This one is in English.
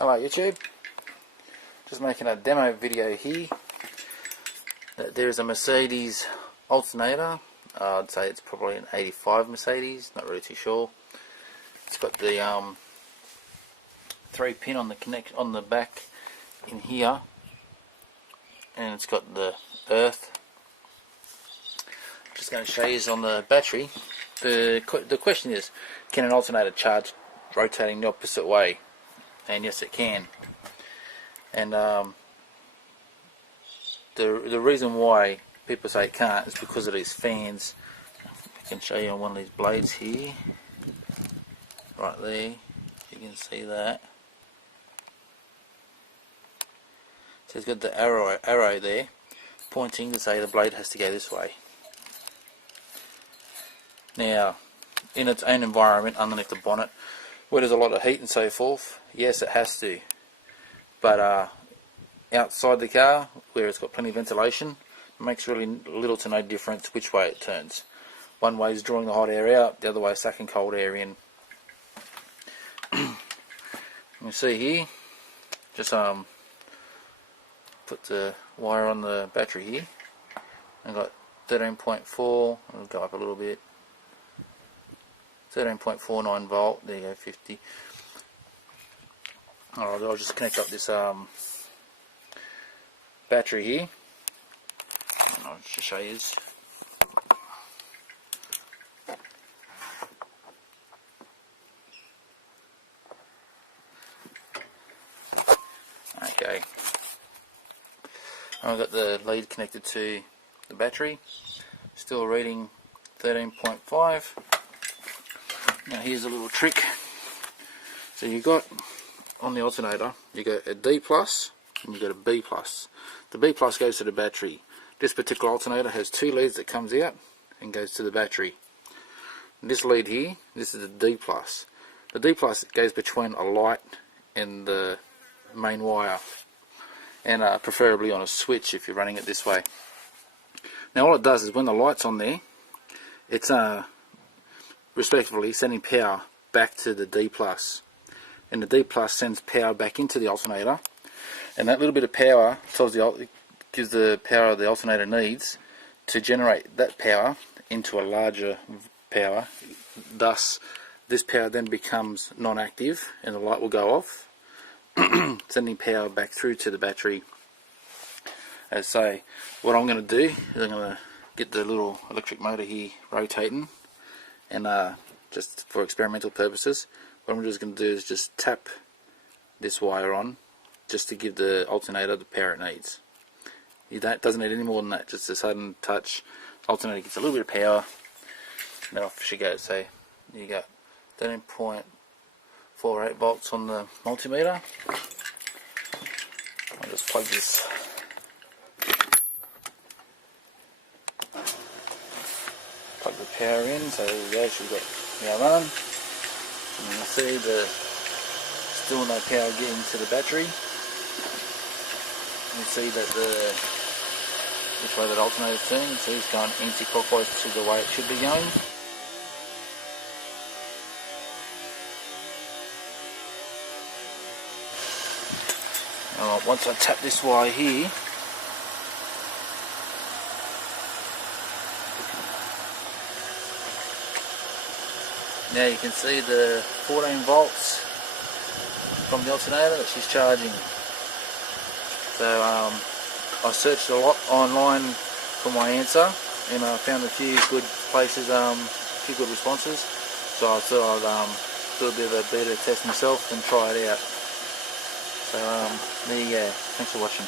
Hello YouTube, just making a demo video here. There's a Mercedes alternator. I'd say it's probably an 85 Mercedes, not really too sure. It's got the 3 pin on the back in here, and it's got the earth. Just going to show you on the battery. The question is, can an alternator charge rotating the opposite way? And yes, it can. And the reason why people say it can't is because of these fans. I can show you on one of these blades here, right there. You can see that. So it's got the arrow there, pointing to say the blade has to go this way. Now, in its own environment underneath the bonnet, where there's a lot of heat and so forth, yes, it has to. But outside the car, where it's got plenty of ventilation, it makes really little to no difference which way it turns. One way is drawing the hot air out, the other way is sucking cold air in. You see here, just put the wire on the battery here. I've got 13.4, I'll go up a little bit. 13.49 volt, there you go, 50. Alright, I'll just connect up this battery here, and I'll just show you this. Okay, I've got the lead connected to the battery, still reading 13.5. Now here's a little trick. So you got on the alternator, you got a D plus and you got a B plus. The B plus goes to the battery. This particular alternator has 2 leads that comes out and goes to the battery. And this lead here, this is the D plus. The D plus goes between a light and the main wire, and preferably on a switch if you're running it this way. Now all it does is when the light's on there, it's respectively sending power back to the D plus, and the D plus sends power back into the alternator, and that little bit of power gives the power the alternator needs to generate that power into a larger power. Thus this power then becomes non-active and the light will go off, sending power back through to the battery. As say, what I'm going to do is I'm going to get the little electric motor here rotating, and just for experimental purposes, what I'm just going to do is just tap this wire on, just to give the alternator the power it needs. It doesn't need any more than that, just a sudden touch. The alternator gets a little bit of power, and then off she goes. So you got 13.48 volts on the multimeter. I'll just plug this. Plug the power in, so there we go, so we've got now running. And you can see still no power getting to the battery. You can see that which way that alternator is turning, so it's going anti-clockwise to the way it should be going. Alright, once I tap this wire here, now you can see the 14 volts from the alternator that she's charging. So I searched a lot online for my answer, and I found a few good places, a few good responses. So I thought I'd do a bit of a beta test myself and try it out. So there you go. Thanks for watching.